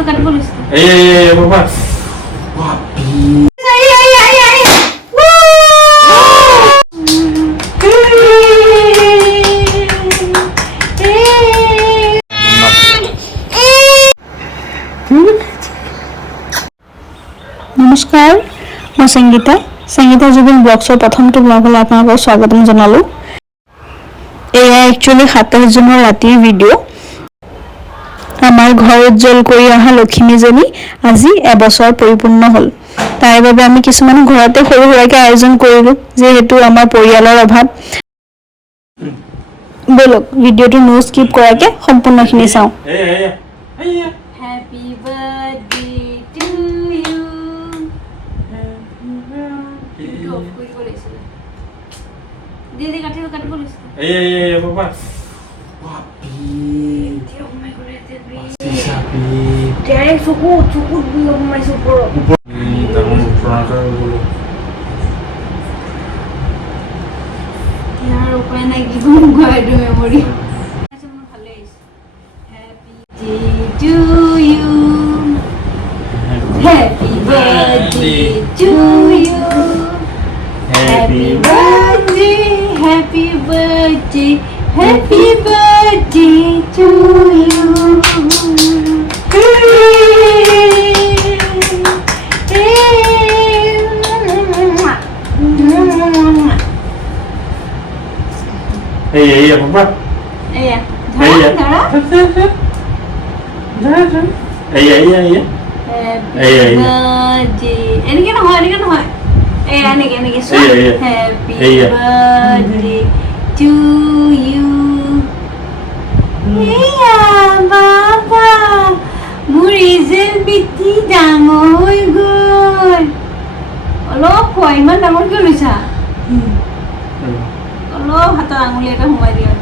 বাবা নমস্কাৰ মই সংগীতা জুবিন ব্লগছৰ প্ৰথমটো ব্লগলৈ আপোনালোকক স্বাগতম জনালোঁ। এয়া একচুৱেলি 27 জুনৰ ৰাতিৰ ভিডিঅ'। আমাৰ ঘৰ উজ্জ্বল কৰি অহা লখিমীজনী আজি এবছৰ পৰিপূৰ্ণ হ'ল। তাৰ বাবে আমি কিছুমান ঘৰতে সৰু সুৰাকৈ আয়োজন কৰিলোঁ, যিহেতু আমাৰ পৰিয়ালৰ অভাৱ। বলক ভিডিঅ'টো নো স্কিপ কৰাকৈ সম্পূৰ্ণখিনি চাওঁ। Happy birthday to you. Didi কাটিব লৈছে। বাবা ডাইৰেক্ট চকুত মাৰিছো ওপৰত। ইয়াৰ উপায় নাই কি কম এইটো মেমৰি। ভালে Happy day to you. Happy birthday to you. Happy birthday, happy birthday, happy birthday to you. বাবা এনেকে নহয় এনেকে Happy birthday to you. বাবা মোৰ ৰিজেল বিটি ডাঙৰ হৈ গ'ল। অলপ খোৱা, ইমান ডাঙৰ কিয় লৈছা? অলপ হাতৰ আঙুলি এটা সোমাই দিয়া।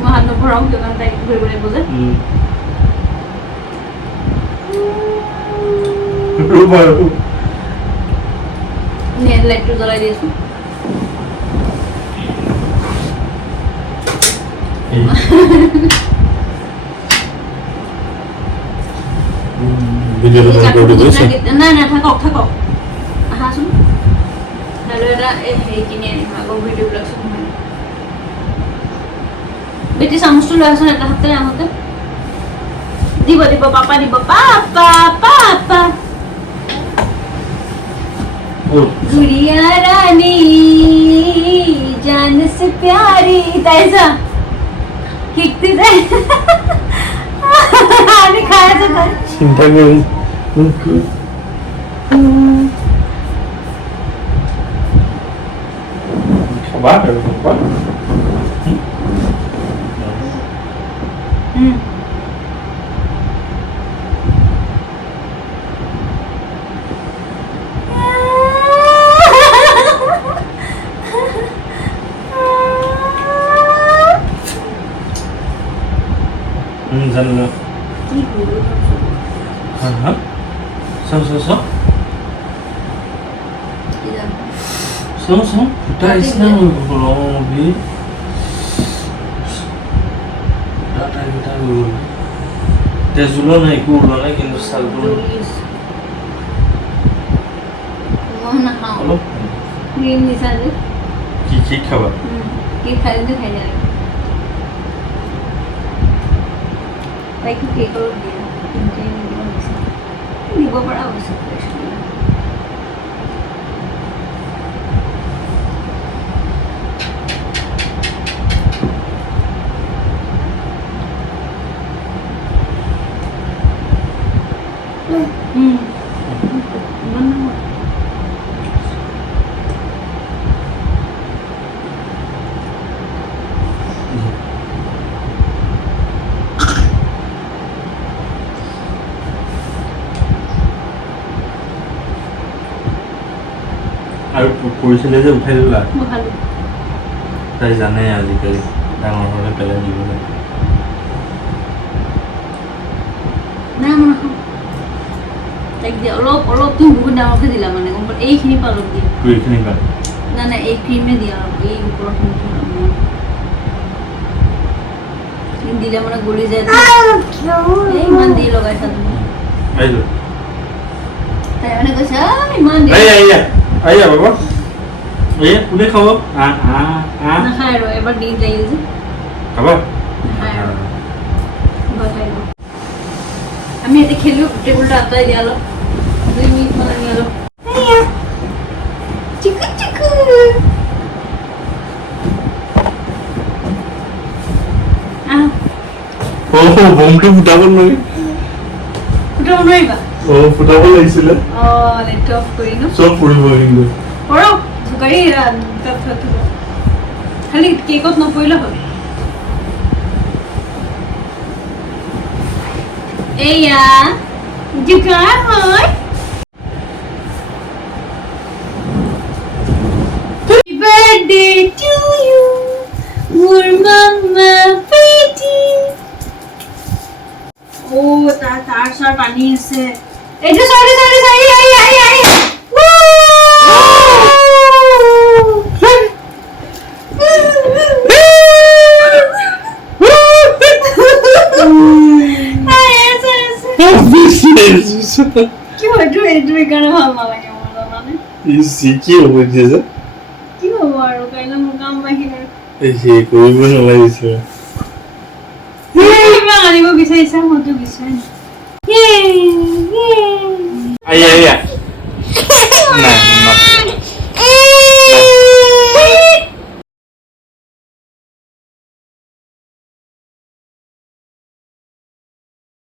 মই হাত নভৰাও কিয় কাৰণ তাইক ধৰিব লাগিব যে। লাইটটো জ্বলাই দি আছো। নাই থাকক আহাচোন। আৰু এটা হেৰি কিনি আনিম আগৰ ভিডিঅ'বিলাক চোন। বেটি চামুচটো লৈ আছোন এটা হাতে আহোঁতে। দিব পাপা দিব পাপা गुड़िया रानी जान से प्यारी ताइसा कितनी जाए आने खाया तो कर चिंता कर खबर है खबर জানো কি হলো হ্যাঁ সব ফুটা ইসনা বি ডাটা গল তেজুলো নাই একো ওলোৱা নাই কিন্তু চালটো মই নাখাওঁ অলপ ক্ৰীম দিছা যে কি খাবা কি খাই যায় তাইকো কেক অলপ দিয়া দিব পৰা হৈছে আৰু পৰিছিলে যে উঠাই দিলা তাই জানে আজিকালি ডাঙৰ হ'লে পেলাই দিব লাগে না মই নাখাওঁ তাইক দিয়া অলপ তুমি বহুত ডাঙৰকৈ দিলা মানে গম পালা এইখিনি পালক দিয়া কুইখিনি কাট না এই ক্ৰীমে দিয়া অলপ এই ওপৰখিনি দিলে মানে গলি যায় এই ইমান দি লগাইছা তুমি আইলো তাই মানে কৈছে ইমান দি আইয়া বাবা এই কোনে খাব নাখায় আৰু এবাৰ দি লাগিল যে খাব নাখায় আৰু ভয় খাই গ'ল আমি এতিয়া খেলিও টেবুলটা আঁতৰাই দিয়া অলপ 2 মিনিট মান আমি অলপ চিকু চিকু বোমটো ফুটাব নোৱাৰি ফুটাব নোৱাৰিবা ফুটাব লাগিছিলে নেট অফ কৰি ন চব পৰিব কিন্তু কৰক জোকাৰি তাত থৈ খালি কেকত নপৰিলে হ'ল এয়া জোকাৰ হয় Happy birthday to you, মোৰ মামা পেটি তাৰ চাৰ পানী আছে এইটো চাৰি কি হয়তো এইটো কাৰণে ভাল নালাগে মোৰ জানানে কি হ'ব এতিয়া কি হ'ব আৰু কাইলৈ মোৰ কাম বাহিৰে সেই কৰিব নালাগিছে আনিব বিচাৰিছা মইতো বিচাৰি আইয়া